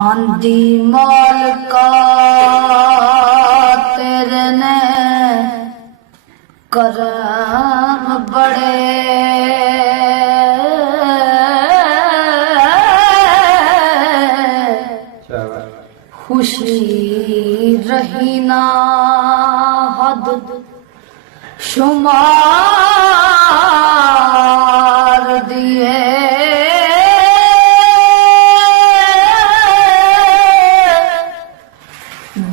आंधी मालका तेरे ने करम बड़े खुशी रही ना हद शुमार दिए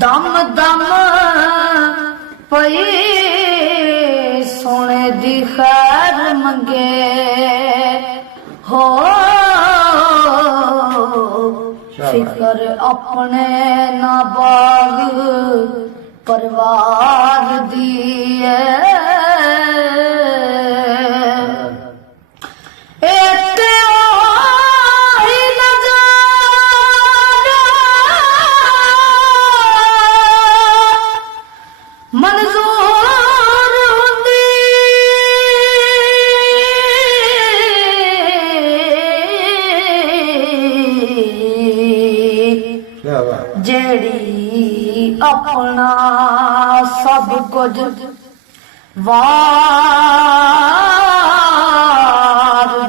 दम दम पई सोने दी खैर मंगे हो फिकर अपने ना बाग परिवार दिए जेड़ी अपना सब कुछ वार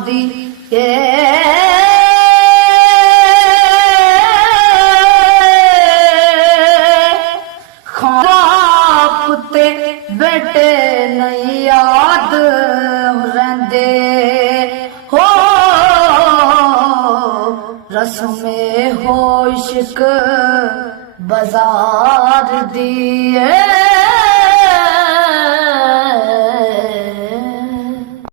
दी खाते बेटे नहीं याद रहंदे हो रस्में हो इश्क बाजार दिए।